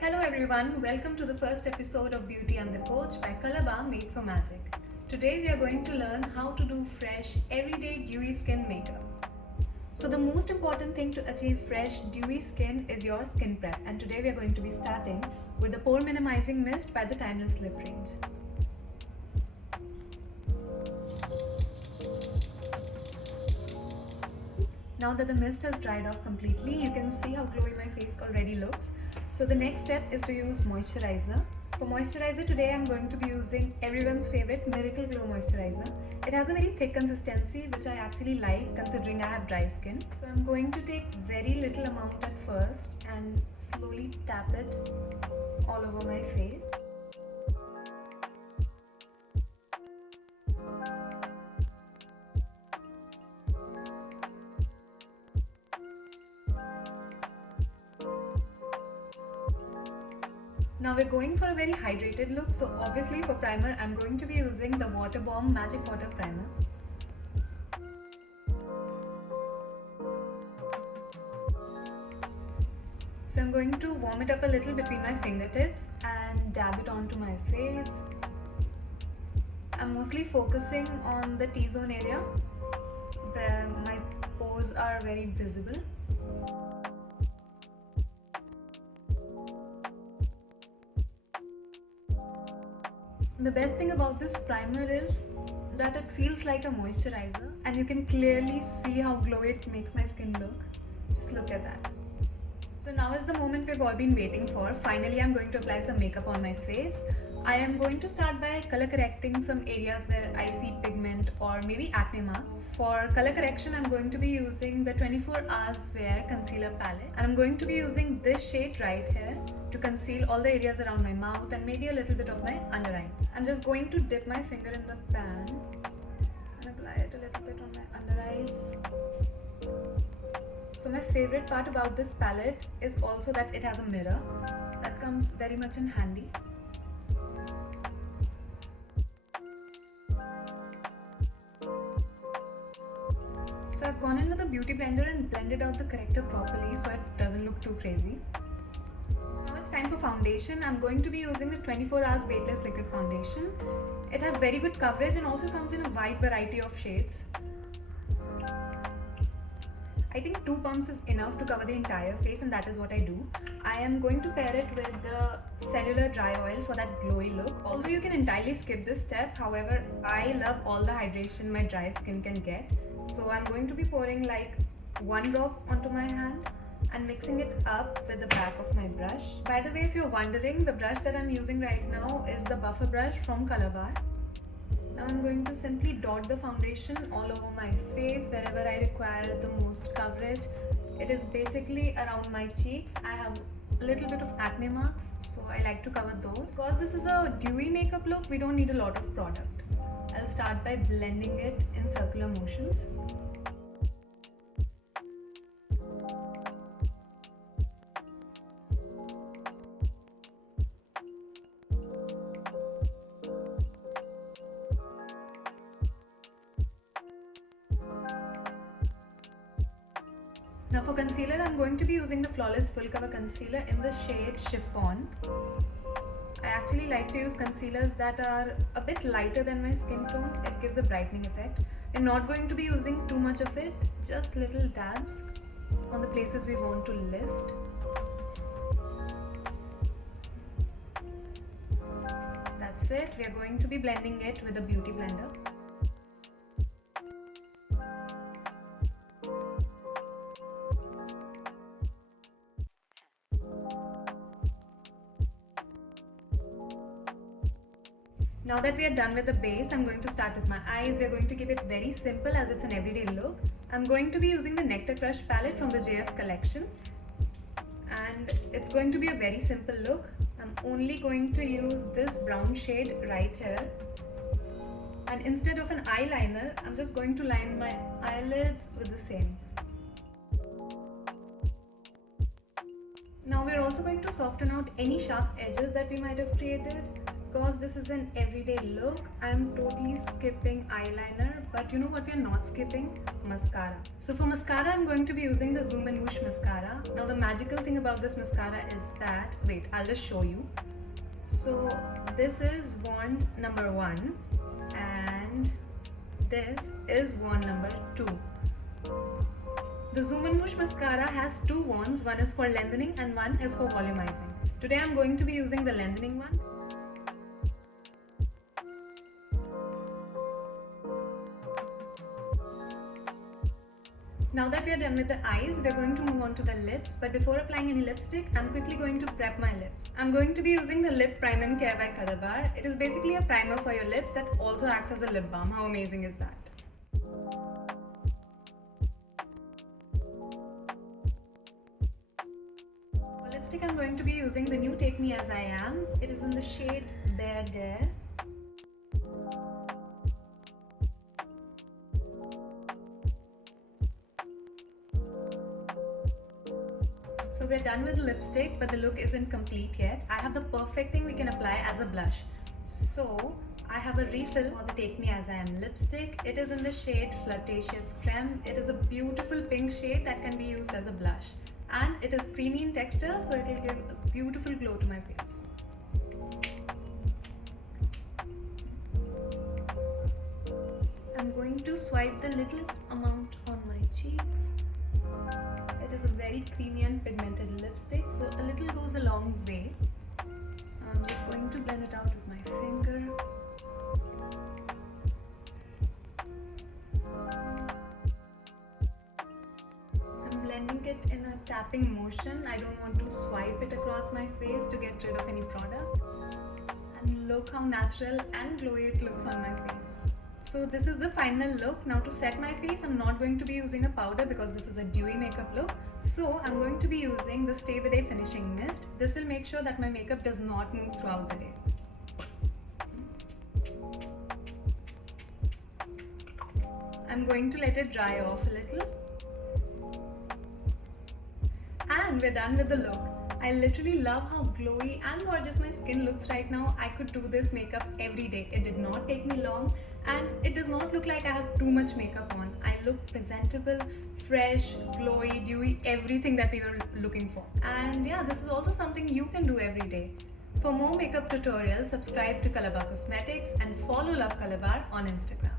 Hello everyone, welcome to the first episode of Beauty and the Coach by Kalaba Made for Magic. Today we are going to learn how to do fresh, everyday dewy skin makeup. So the most important thing to achieve fresh, dewy skin is your skin prep, and today we are going to be starting with the Pore Minimizing Mist by the Timeless Lip range. Now that the mist has dried off completely, you can see how glowy my face already looks. So the next step is to use moisturizer. For moisturizer today I'm going to be using everyone's favorite Miracle Glow Moisturizer. It has a very thick consistency which I actually like considering I have dry skin. So I'm going to take very little amount at first and slowly tap it all over my face. Now we're going for a very hydrated look, so obviously for primer I'm going to be using the Water Bomb Magic Water Primer. So I'm going to warm it up a little between my fingertips and dab it onto my face. I'm mostly focusing on the T-zone area where my pores are very visible. The best thing about this primer is that it feels like a moisturizer and you can clearly see how glowy it makes my skin look. Just look at that. So now is the moment we've all been waiting for. Finally, I'm going to apply some makeup on my face. I am going to start by color correcting some areas where I see pigment or maybe acne marks. For color correction, I'm going to be using the 24 Hours Wear Concealer Palette. And I'm going to be using this shade right here to conceal all the areas around my mouth and maybe a little bit of my under eyes. I'm just going to dip my finger in the pan and apply it a little bit on my under eyes. So my favorite part about this palette is also that it has a mirror. That comes very much in handy. So I've gone in with a beauty blender and blended out the corrector properly so it doesn't look too crazy. Now it's time for foundation. I'm going to be using the 24 Hours Weightless Liquid Foundation. It has very good coverage and also comes in a wide variety of shades. I think 2 pumps is enough to cover the entire face, and that is what I do. I am going to pair it with the Cellular Dry Oil for that glowy look. Although you can entirely skip this step, however, I love all the hydration my dry skin can get. So I'm going to be pouring like 1 drop onto my hand and mixing it up with the back of my brush. By the way, if you're wondering, the brush that I'm using right now is the Buffer brush from Colorbar. Now I'm going to simply dot the foundation all over my face wherever I require the most coverage. It is basically around my cheeks. I have a little bit of acne marks, so I like to cover those. Because this is a dewy makeup look, we don't need a lot of product. I'll start by blending it in circular motions. Now for concealer, I'm going to be using the Flawless Full Cover Concealer in the shade Chiffon. I actually like to use concealers that are a bit lighter than my skin tone. It gives a brightening effect. We're not going to be using too much of it, just little dabs on the places we want to lift. That's it. We are going to be blending it with a beauty blender. Now that we are done with the base, I'm going to start with my eyes. We are going to keep it very simple as it's an everyday look. I'm going to be using the Nectar Crush palette from the JF collection. And it's going to be a very simple look. I'm only going to use this brown shade right here. And instead of an eyeliner, I'm just going to line my eyelids with the same. Now we're also going to soften out any sharp edges that we might have created. Because this is an everyday look, I'm totally skipping eyeliner, but you know what we're not skipping? Mascara. So for mascara, I'm going to be using the Zoom and Whoosh mascara. Now the magical thing about this mascara is that, wait, I'll just show you. So this is wand number 1 and this is wand number 2. The Zoom and Whoosh mascara has 2 wands, one is for lengthening and one is for volumizing. Today I'm going to be using the lengthening one. Now that we are done with the eyes, we are going to move on to the lips. But before applying any lipstick, I'm quickly going to prep my lips. I'm going to be using the Lip Prime and Care by Colorbar. It is basically a primer for your lips that also acts as a lip balm. How amazing is that? For lipstick, I'm going to be using the new Take Me As I Am. It is in the shade Bare Dare. So we're done with lipstick, but the look isn't complete yet. I have the perfect thing we can apply as a blush. So I have a refill for the Take Me As I Am lipstick. It is in the shade Flirtatious Creme. It is a beautiful pink shade that can be used as a blush. And it is creamy in texture, so it will give a beautiful glow to my face. I'm going to swipe the littlest amount on my cheeks. It is a very creamy and pigmented lipstick, so a little goes a long way. I'm just going to blend it out with my finger. I'm blending it in a tapping motion. I don't want to swipe it across my face to get rid of any product. And look how natural and glowy it looks on my face. So this is the final look. Now to set my face, I'm not going to be using a powder because this is a dewy makeup look. So I'm going to be using the Stay the Day Finishing Mist. This will make sure that my makeup does not move throughout the day. I'm going to let it dry off a little. And we're done with the look. I literally love how glowy and gorgeous my skin looks right now. I could do this makeup every day. It did not take me long and it does not look like I have too much makeup on. I look presentable, fresh, glowy, dewy, everything that we were looking for. And yeah, this is also something you can do every day. For more makeup tutorials, subscribe to Colorbar Cosmetics and follow Love Colorbar on Instagram.